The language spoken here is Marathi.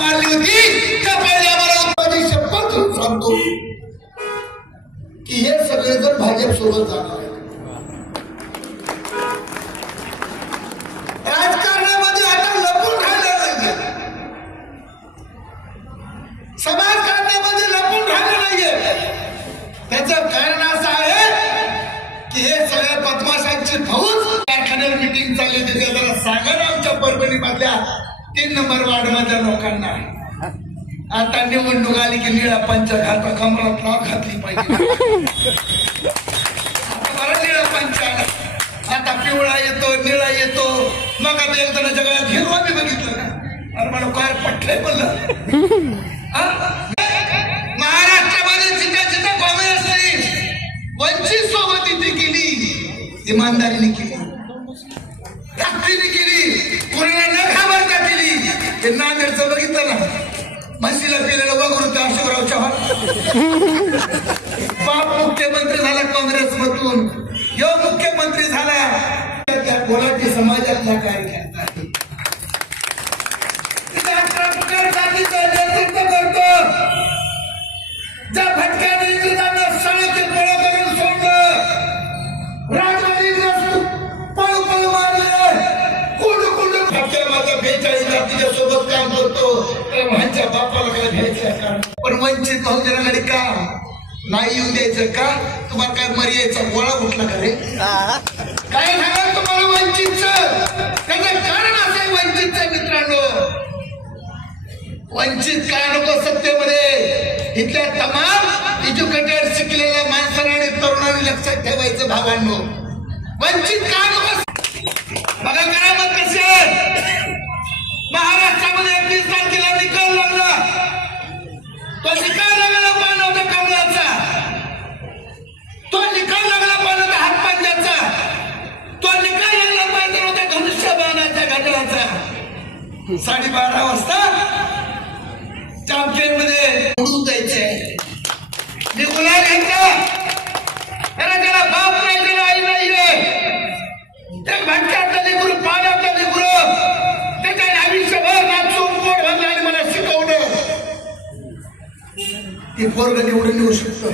मारली होती त्या पहिले आम्हाला माझी शपथ सांगतो की हे सगळेजण भाजप सोबत जाणार आहेत. राजकारणामध्ये आता लपून राहिलं नाहीये, समाजकारणामध्ये लपून राहिलं नाहीये. त्याचं कारण असं आहे की हे सगळ्या बदमाशांची फौज कारखान्यावर मीटिंग चालली होती. ते जरा सांगा ना आमच्या परभणी मधल्या 3 नंबर वार्ड मधल्या लोकांना. आता निवडणूक आली की निळा पंच घालता कमरात नाव घातली पाहिजे. बरं निळा पंच आला, आता पिवळा येतो निळा येतो. मग आता एक जणांच्या गळ्यात हिरवा मी बघितलं ना, अरे मला काय पटलंय बोललं. महाराष्ट्रामध्ये जिथं जिथं काँग्रेसने वंचित सोबत युती केली, इमानदारीने केली, ताकदीने केली, कोणाला न घाबरता केली. हे नांदेडचं बघितलं ना, म्हशीला पिलेलं वगैरे अशोकराव चव्हाण बाप मुख्यमंत्री झाला काँग्रेस मधून, यो मुख्यमंत्री झाला. त्या कोल्हाटी समाजातला कार्यकर्ता नेतृत्व करतो. ज्या भटक्या नेतृत्वांना सगळ्याचे गोळा करून सोडलं, राजवाडीला पळू पळू मारले, कुंडू कुंडू भटक्या माझ्या 42 जातीच्या सोबत काम करतो. माझ्या बापाला काय घ्यायचं, पण वंचित बहुजन आघाडी का नाही येऊ द्यायचं का? तुम्हाला काय मर्यादेचा गोळा उठला का रे? काय सांगाल तुम्हाला वंचितचं? त्याचं कारण असं वंचितचं मित्रांनो, वंचित का नको सत्तेमध्ये? इथल्या तमाम एज्युकेटेड शिकलेल्या माणसांना आणि तरुणांनी लक्षात ठेवायचं भावांनो, वंचित का नको? बघा करामत कशी आहे. महाराष्ट्रामध्ये 31 तारखेला निकाल लागला. तो निकाल लागला पण होता कमलाचा, तो निकाल लागला पण होता हातपंजाचा, तो निकाल लागला पण होता धनुष्यबाणाच्या घटनाचा. 12:30 वाजता चॅम्पियन मध्ये उडून जायचंय. मी गुलाल घेतला, त्याला बाप नाही दिला, आई नाहीये. त्या भटक्यातलं लेकरू, पाण्यातलं लेकरू, त्याच्या आयुष्यभर नाचून पोट भरलं आणि मला शिकवलं. ती पोरग निवडून येऊ शकतो.